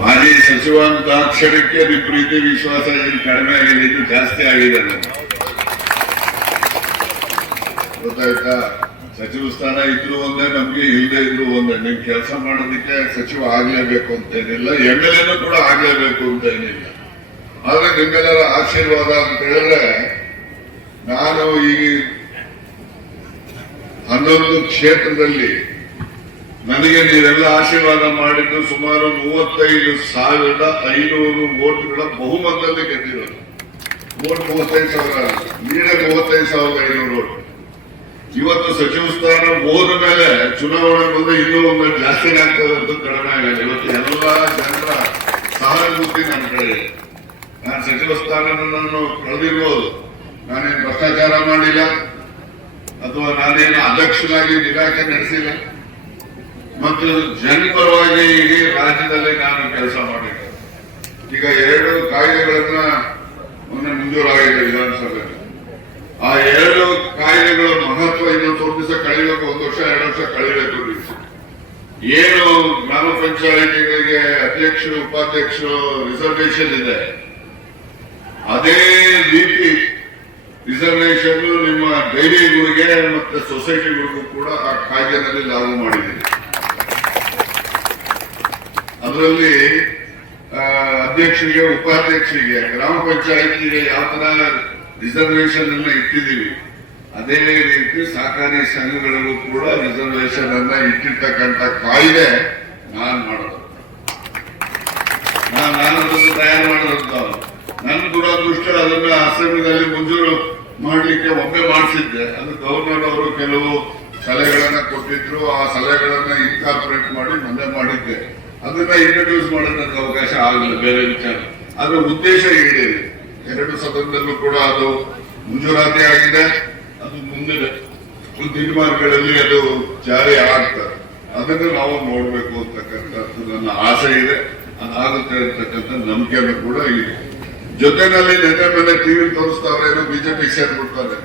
ಮಾಜಿ ಸಚಿವ ಅಂತ ಅಕ್ಷರಕ್ಕೆ ನಿಮ್ ಪ್ರೀತಿ, ವಿಶ್ವಾಸ ಏನು ಕಡಿಮೆ ಆಗಿದೆ, ಇದು ಜಾಸ್ತಿ ಆಗಿದೆ. ಗೊತ್ತಾಯ್ತಾ? ಸಚಿವ ಸ್ಥಾನ ಇದ್ರು ಒಂದೇ, ನಮ್ಗೆ ಇಲ್ಲದೆ ಇದ್ರು ಒಂದೇ. ನಿಮ್ ಕೆಲಸ ಮಾಡೋದಕ್ಕೆ ಸಚಿವ ಆಗ್ಲೇಬೇಕು ಅಂತೇನಿಲ್ಲ ಎಂ ಎಲ್ ಎನು ಕೂಡ ಆಗ್ಲೇಬೇಕು ಅಂತ ಏನಿಲ್ಲ. ಆದ್ರೆ ನಿಮ್ಮೆಲ್ಲರ ಆಶೀರ್ವಾದ ಅಂತ ಹೇಳಿದ್ರೆ, ನಾನು ಈ ಹನ್ನೊಂದು ಕ್ಷೇತ್ರದಲ್ಲಿ ನನಗೆ ನೀವೆಲ್ಲ ಆಶೀರ್ವಾದ ಮಾಡಿದ್ದು ಸುಮಾರು ಮೂವತ್ತೈದು ಸಾವಿರದ ಐನೂರು ಓಟ್ಗಳ ಬಹುಮತದಲ್ಲಿ ಗೆದ್ದಿರೋದು. ಓಟ್ ಮೂವತ್ತೈದು ಸಾವಿರ ನೀಡೇ ಮೂವತ್ತೈದು ಸಾವಿರದ ಐನೂರು ಓಟ್ ಇವತ್ತು ಸಚಿವ ಸ್ಥಾನ ಹೋದ ಮೇಲೆ ಚುನಾವಣೆ ಬಂದು ಇನ್ನೂ ಒಮ್ಮೆ ಜಾಸ್ತಿ ಆಗ್ತದೆ ಅಂತ ಕಡಿಮೆ ಆಗಲ್ಲ ಇವತ್ತು ಎಲ್ಲ ಜನರ ಸಹಾನುಭೂತಿ ನನ್ನ ಕಡೆ ನಾನು ಸಚಿವ ಸ್ಥಾನವನ್ನು ಕಳೆದಿರ್ಬೋದು. ನಾನೇನು ಭ್ರಷ್ಟಾಚಾರ ಮಾಡಿಲ್ಲ, ಅಥವಾ ನಾನೇನು ಅಧ್ಯಕ್ಷನಾಗಿ ಇಲಾಖೆ ನಡೆಸಿಲ್ಲ. ಮತ್ತು ಜನಪರವಾಗಿ ಇಡೀ ರಾಜ್ಯದಲ್ಲಿ ನಾನು ಕೆಲಸ ಮಾಡಿದ್ದೆ. ಈಗ ಎರಡು ಕಾಯಿಲೆಗಳನ್ನ ಮೊನ್ನೆ ಮಂಜೂರಾಗಿದೆ ವಿಧಾನಸಭೆಯಲ್ಲಿ. ಆ ಎರಡು ಕಾಯಿಲೆಗಳ ಮಹತ್ವ ಇನ್ನೊಂದು ಸ್ವಲ್ಪ ದಿವಸ ಕಳಿಬೇಕು, ಒಂದು ವರ್ಷ, ಎರಡು ವರ್ಷ ಕಳಿಬೇಕು ಏನು ಗ್ರಾಮ ಪಂಚಾಯಿತಿಗಳಿಗೆ ಅಧ್ಯಕ್ಷರು, ಉಪಾಧ್ಯಕ್ಷರು ರಿಸರ್ವೇಶನ್ ಇದೆ. ಅದೇ ರೀತಿ ರಿಸರ್ವೇಶನ್ ನಿಮ್ಮ ಡೈರಿಗಳಿಗೆ ಮತ್ತೆ ಸೊಸೈಟಿಗಳಿಗೂ ಕೂಡ ಆ ಕಾಯ್ದೆನಲ್ಲಿ ಲಾಗು ಮಾಡಿದ್ದೀರಿ ಅದರಲ್ಲಿ ಅಧ್ಯಕ್ಷರಿಗೆ, ಉಪಾಧ್ಯಕ್ಷರಿಗೆ, ಗ್ರಾಮ ಪಂಚಾಯತಿಗೆ ಯಾವ ತರ ರಿಸರ್ವೇಶನ್ ಅನ್ನ ಇಟ್ಟಿದ್ದೀವಿ, ಅದೇ ರೀತಿ ಸಹಕಾರಿ ಸಂಘಗಳಿಗೂ ಕೂಡ ರಿಸರ್ವೇಶನ್ ಅನ್ನ ಇಟ್ಟಿರ್ತಕ್ಕಂಥ ಕಾಯ್ದೆ ನಾನು ಮಾಡೋದು. ನಾನು ನಾನು ಅದನ್ನು ತಯಾರು ಮಾಡೋದು ನನ್ನ ದುರದೃಷ್ಟ ಅದನ್ನ ಅಸೆಂಬ್ಲಿನಲ್ಲಿ ಮಂಜೂರು ಮಾಡಲಿಕ್ಕೆ ಒಮ್ಮೆ ಮಾಡಿಸಿದ್ದೆ. ಅದು ಗವರ್ನರ್ ಅವರು ಕೆಲವು ಸಲಹೆಗಳನ್ನ ಕೊಟ್ಟಿದ್ರು. ಆ ಸಲಹೆಗಳನ್ನ ಇನ್ಕಾರ್ಪೊರೇಟ್ ಮಾಡಿ ಮೊನ್ನೆ ಮಾಡಿದ್ದೆ. ಅದನ್ನ ಇಂಟ್ರೊಡ್ಯೂಸ್ ಮಾಡೋದಕ್ಕೆ ಅವಕಾಶ ಆಗಲ್ಲ, ಬೇರೆ ವಿಚಾರ. ಅದರ ಉದ್ದೇಶ ಈಡೇರಿ. ಎರಡು ಸದನದಲ್ಲೂ ಕೂಡ ಅದು ಮುಂಜೂರಾತಿ ಆಗಿದೆ, ಅದು ಮುಂದಿನ ದಿನಮಾನಗಳಲ್ಲಿ ಅದು ಜಾರಿ ಆಗ್ತದೆ ಅದನ್ನು ನಾವು ನೋಡಬೇಕು ಅಂತಕ್ಕಂಥದ್ದು ನನ್ನ ಆಸೆ ಇದೆ. ಅದಾಗುತ್ತೆ ಅಂತಕ್ಕಂಥ ನಂಬಿಕೆನೂ ಕೂಡ ಇದೆ. ಜೊತೆನಲ್ಲಿ ನೆನ್ನೆ ಮೇಲೆ ಟಿವಿ ತೋರಿಸ್ತಾವ್ರೆ, ಏನೋ ಬಿಜೆಪಿ ಸೇರ್ಬಿಡ್ತಾರೆ.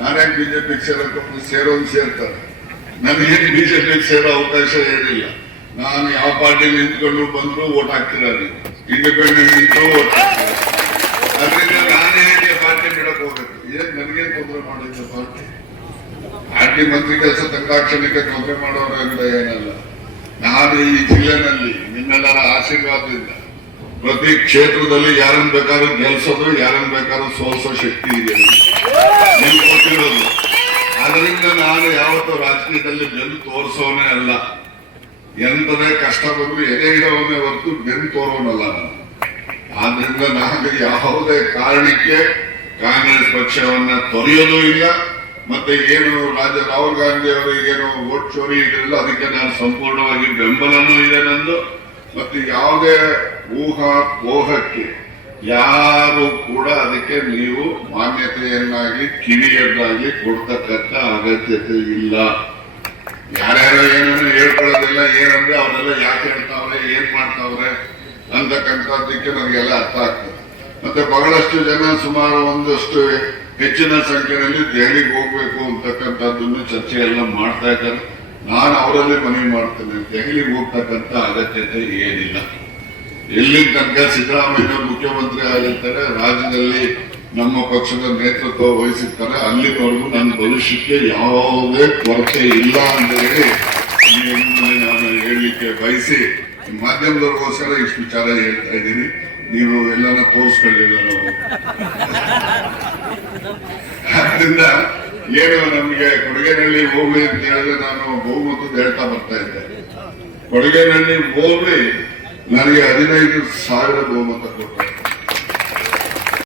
ನಾನೇ ಬಿಜೆಪಿ ಸೇರಕ್ಕೆ ಸೇರೋದು ಸೇರ್ತಾರೆ. ನನಗೇನು ಬಿಜೆಪಿ ಸೇರೋ ಅವಕಾಶ ಏನಿಲ್ಲ. ನಾನು ಯಾವ ಪಾರ್ಟಿ ನಿಂತ್ಕೊಂಡು ಬಂದ್ರು ಓಟ್ ಹಾಕ್ತಿಲ್ಲ ಇಂಡಿಪೆಂಡೆಂಟ್ ನಿಂತು ಅದರಿಂದ ನಾನೇ ಹೇಗೆ ಪಾರ್ಟಿ ಬಿಡಕ್ ಹೋಗ್ಬೇಕು? ಏನ್ ನನಗೇನ್ ತೊಂದರೆ ಮಾಡಿದ್ದ ಪಾರ್ಟಿ? ಪಾರ್ಟಿ ಮಂತ್ರಿ ಕೆಲಸ ತಂಗಾಕ್ಷಣಕ್ಕೆ ತೊಂದರೆ ಮಾಡೋರು ಅಂತ ಏನಲ್ಲ. ನಾನು ಈ ಜಿಲ್ಲೆನಲ್ಲಿ ನಿಮ್ಮೆಲ್ಲರ ಆಶೀರ್ವಾದದಿಂದ ಪ್ರತಿ ಕ್ಷೇತ್ರದಲ್ಲಿ ಯಾರನ್ನ ಬೇಕಾದ್ರೂ ಗೆಲ್ಸೋದು ಯಾರನ್ನ ಬೇಕಾದ್ರೂ ಸೋಲ್ಸೋ ಶಕ್ತಿ ಇದೆ ಗೊತ್ತಿರೋದು. ಅದರಿಂದ ನಾನು ಯಾವತ್ತೂ ರಾಜಕೀಯದಲ್ಲಿ ಬೆಲ್ ತೋರಿಸೋನೇ ಅಲ್ಲ. ಎಂತದೇ ಕಷ್ಟ ಬಂದ್ರು ಎದೆ ಇಡೋವನ್ನೇ ಹೊರತು ಬೆನ್ ತೋರೋನಲ್ಲ ನಾನು. ಆದ್ರಿಂದ ನನಗೆ ಯಾವುದೇ ಕಾರಣಕ್ಕೆ ಕಾಂಗ್ರೆಸ್ ಪಕ್ಷವನ್ನ ತೊರೆಯೋದು ಇಲ್ಲ, ಮತ್ತೆ ಏನು ರಾಜ ರಾಹುಲ್ ಗಾಂಧಿ ಅವರಿಗೇನು ಓಟ್ ಚೋರಿ ಇರಲಿಲ್ಲ ಅದಕ್ಕೆ ನಾನು ಸಂಪೂರ್ಣವಾಗಿ ಬೆಂಬಲನೂ ಇದೆ ನಂದು. ಮತ್ತೆ ಯಾವುದೇ ಊಹಾ ಪೋಹಕ್ಕೆ ಯಾರು ಕೂಡ ಅದಕ್ಕೆ ನೀವು ಮಾನ್ಯತೆಯನ್ನಾಗಿ ಕಿವಿಯನ್ನಾಗಿ ಕೊಡ್ತಕ್ಕಂಥ ಅಗತ್ಯತೆ ಇಲ್ಲ. ಯಾರ್ಯಾರೋ ಏನೇನು ಹೇಳ್ಕೊಳ್ಳೋದಿಲ್ಲ, ಏನಂದ್ರೆ ಅವರೆಲ್ಲ ಯಾಕೆ ಹೇಳ್ತಾವ್ರೆ ಏನ್ ಮಾಡ್ತಾವ್ರೆ ಅಂತಕ್ಕಂಥದ್ದಕ್ಕೆ ನನಗೆಲ್ಲ ಅರ್ಥ ಆಗ್ತದೆ. ಮತ್ತೆ ಬಹಳಷ್ಟು ಜನ ಸುಮಾರು ಒಂದಷ್ಟು ಹೆಚ್ಚಿನ ಸಂಖ್ಯೆಯಲ್ಲಿ ದೆಹಲಿಗೆ ಹೋಗ್ಬೇಕು ಅಂತಕ್ಕಂಥದ್ದನ್ನು ಚರ್ಚೆ ಎಲ್ಲ ಮಾಡ್ತಾ ಇದ್ದಾರೆ. ನಾನು ಅವರಲ್ಲಿ ಮನವಿ ಮಾಡ್ತೇನೆ, ದೆಹಲಿಗೆ ಹೋಗ್ತಕ್ಕಂಥ ಅಗತ್ಯತೆ ಏನಿಲ್ಲ. ಎಲ್ಲಿ ತನಕ ಸಿದ್ದರಾಮಯ್ಯ ಮುಖ್ಯಮಂತ್ರಿ ಆಗಿರ್ತಾರೆ, ರಾಜ್ಯದಲ್ಲಿ ನಮ್ಮ ಪಕ್ಷದ ನೇತೃತ್ವ ವಹಿಸಿರ್ತಾರೆ. ಅಲ್ಲಿವರೆಗೂ ನನ್ನ ಭವಿಷ್ಯಕ್ಕೆ ಯಾವುದೇ ಕೊರತೆ ಇಲ್ಲ ಅಂತ ಹೇಳಿ ನಾನು ಹೇಳಲಿಕ್ಕೆ ಬಯಸಿ ಮಾಧ್ಯಮದವ್ರಿಗೋಸ್ಕರ ಇಷ್ಟು ವಿಚಾರ ಹೇಳ್ತಾ ಇದ್ದೀನಿ. ನೀವು ಎಲ್ಲಾನ ತೋರಿಸ್ಕೊಳ್ಳಿಲ್ಲ ನಾವು. ಆದ್ರಿಂದ ಏನು ನಮಗೆ ಕೊಡಗೇನಹಳ್ಳಿ ಹೋಗ್ಲಿ ಅಂತ ಹೇಳಿದ್ರೆ ನಾನು ಬಹುಮತ ಹೇಳ್ತಾ ಬರ್ತಾ ಇದ್ದೆ. ಕೊಡಗೇನಹಳ್ಳಿ ಹೋಗ್ಲಿ, ನನಗೆ ಹದಿನೈದು ಸಾವಿರ ಬಹುಮತ ಕೊಟ್ಟರು